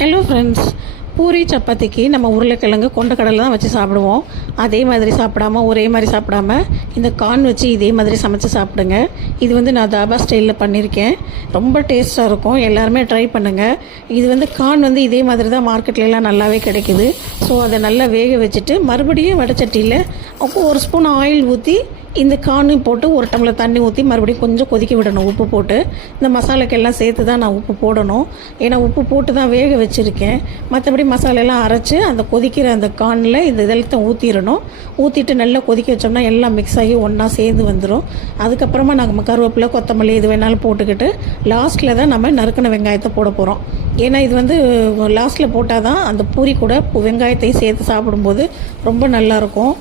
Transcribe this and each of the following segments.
Hello friends, puri சப்பாத்திக்கு நம்ம உருளைக்கிழங்கு கொண்டக்கடலை தான் வச்சு சாப்பிடுவோம். அதே மாதிரி சாப்பிடாம ஒரே மாதிரி சாப்பிடாம இந்த கார்ன் வச்சு இதே மாதிரி சமைச்சு சாப்பிடுங்க. இது வந்து நான் தாபா ஸ்டைலில் பண்ணியிருக்கேன். ரொம்ப டேஸ்ட்டாக இருக்கும். எல்லாருமே ட்ரை பண்ணுங்கள். இது வந்து கார்ன் வந்து இதே மாதிரி தான் மார்க்கெட்லலாம் நல்லாவே கிடைக்குது. ஸோ அதை நல்லா வேக வச்சுட்டு மறுபடியும் வடைச்சட்டியில் ஒரு ஸ்பூன் ஆயில் ஊற்றி இந்த கார்னையும் போட்டு ஒரு டம்ளர் தண்ணி ஊற்றி மறுபடியும் கொஞ்சம் கொதிக்க விடணும். உப்பு போட்டு இந்த மசாலாக்கெல்லாம் சேர்த்து தான் நான் உப்பு போடணும். ஏன்னா உப்பு போட்டு தான் வேக வச்சுருக்கேன். மற்றபடி மசாலெல்லாம் அரைச்சி அந்த கொதிக்கிற அந்த கார்னில் இந்த இதெல்லாம் ஊற்றிடணும். ஊற்றிட்டு நல்லா கொதிக்க வச்சோம்னா எல்லாம் மிக்ஸ் ஆகி ஒன்றா சேர்ந்து வந்துடும். அதுக்கப்புறமா நம்ம கருவேப்பிலை, கொத்தமல்லி இது வேணாலும் போட்டுக்கிட்டு லாஸ்ட்டில் தான் நம்ம நறுக்கின வெங்காயத்தை போட போகிறோம். ஏன்னா இது வந்து லாஸ்ட்டில் போட்டால் தான் அந்த பூரி கூட வெங்காயத்தையும் சேர்த்து சாப்பிடும்போது ரொம்ப நல்லாயிருக்கும்.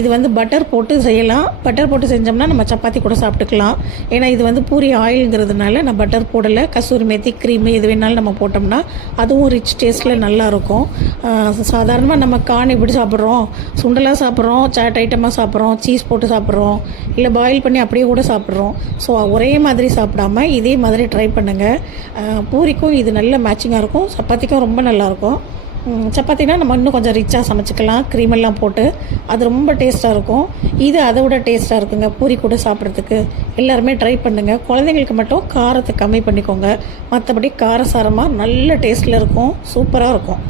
இது வந்து பட்டர் போட்டு செய்யலாம். பட்டர் போட்டு செஞ்சோம்னா நம்ம சப்பாத்தி கூட சாப்பிட்டுக்கலாம். ஏன்னா இது வந்து பூரி ஆயிலுங்கிறதுனால நான் பட்டர் போடலை. கசூரி மேத்தி, க்ரீமு இது வேணாலும் நம்ம போட்டோம்னா அதுவும் ரிச் டேஸ்ட்டில் நல்லாயிருக்கும். சாதாரணமாக நம்ம கார்ன் எப்படி சாப்பிட்றோம், சுண்டலாக சாப்பிட்றோம், சாட் ஐட்டமாக சாப்பிட்றோம், சீஸ் போட்டு சாப்பிட்றோம், இல்லை பாயில் பண்ணி அப்படியே கூட சாப்பிட்றோம். ஸோ ஒரே மாதிரி சாப்பிடாம இதே மாதிரி ட்ரை பண்ணுங்கள். பூரிக்கும் இது நல்ல மேட்சிங்காக இருக்கும். சப்பாத்திக்கும் ரொம்ப நல்லாயிருக்கும். சப்பாத்தினா நம்ம இன்னும் கொஞ்சம் ரிச்சாக சமைச்சிக்கலாம், க்ரீமெல்லாம் போட்டு. அது ரொம்ப டேஸ்ட்டாக இருக்கும். இது அதை விட டேஸ்ட்டாக இருக்குங்க பூரி கூட சாப்பிட்றதுக்கு. எல்லாருமே ட்ரை பண்ணுங்கள். குழந்தைங்களுக்கு மட்டும் காரத்தை கம்மி பண்ணிக்கோங்க. மற்றபடி காரசாரமாக நல்ல டேஸ்ட்டில் இருக்கும். சூப்பராக இருக்கும்.